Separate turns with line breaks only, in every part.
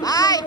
我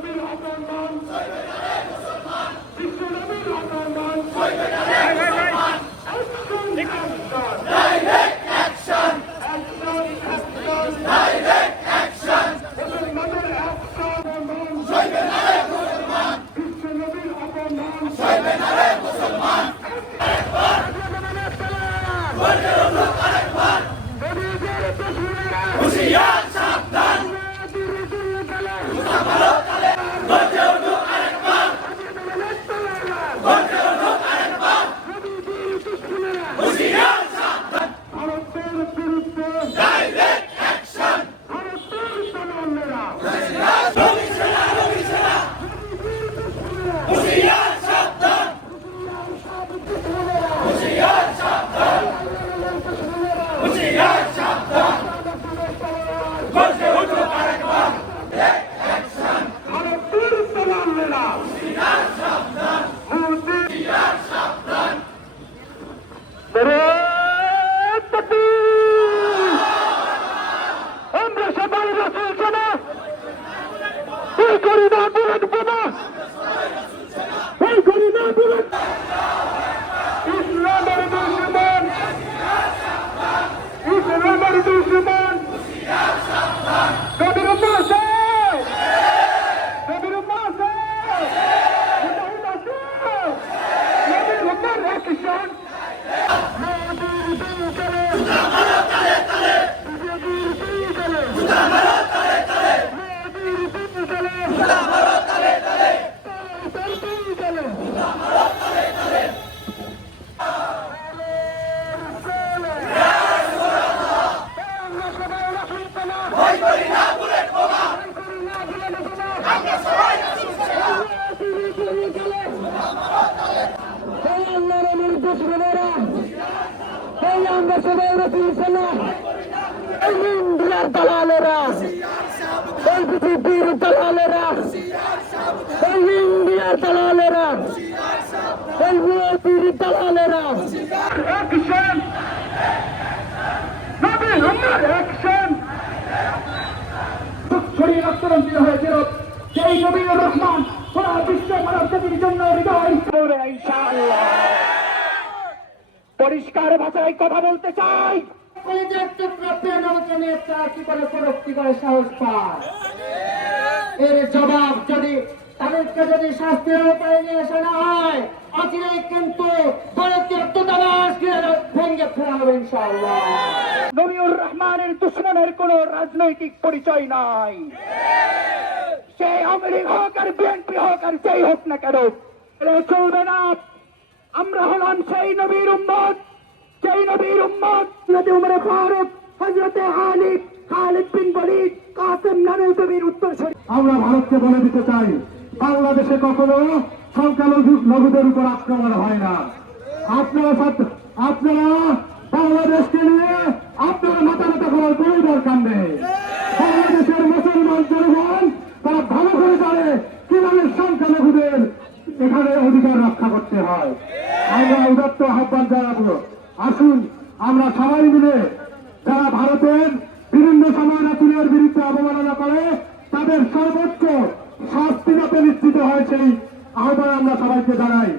এই ইন্ডিয়ার দালালেরা এই পৃথিবীর দালালেরা এই ইন্ডিয়ার দালালেরা এই মোদির দালালেরা অ্যাকশন নবী উম্মার অ্যাকশন ছড়িয়ে রক্তরঞ্জিত হয়েছিল সেই নবীর রহমান সারা বিশ্ব মানব জাতির জন্য হৃদয় করে ইনশাআল্লাহ পরিষ্কার ভাষায় কথা বলতে চাই।
কলেজের টুকরা প্রিয় নবচনের তারা কি করে প্রযুক্তি করে সাহস পায়? এর জবাব যদি তাদেরকে যদি শাস্তির আওতায় নিয়ে আসা না হয় আজকে কিন্তু ভারতীয় দূতাবাস ভেঙে ফেলা ইনশাআল্লাহ।
নবীর রহমানের দুশ্মনের কোন রাজনৈতিক পরিচয় নাই। সে আওয়ামী হোক আর বিএনপি হোক আর যেই হোক না কেন চলবে না। আমরা হলাম সেই সেই নবীর উম্মত নদী উমরে ফারুক হজরতে আলী, খালিদ বিন ওয়ালিদ, কাসেম নানুতুবির উত্তর আমরা ভারতকে বলে দিতে চাই, বাংলাদেশে কখনো সংখ্যালঘু লঘুদের উপর আক্রমণ হয় না। আপনারা আপনারা বাংলাদেশকে নিয়ে আপনারা মাথা করার কোনো দরকার নেই। বাংলাদেশের মুসলমান জনগণ, তারা ভালো করে জানে কীভাবে সংখ্যালঘুদের এখানে অধিকার রক্ষা করতে হয়। আমরা উদাত্ত আহ্বান জানাব আসুন, আমরা সবাই মিলে যারা ভারতের বিভিন্ন সময় রাতুলের বিরুদ্ধে অবমাননা করে, তাদের সর্বোচ্চ শাস্তি যাতে নিশ্চিত হয় সেই আহ্বান আমরা সবাইকে জানাই।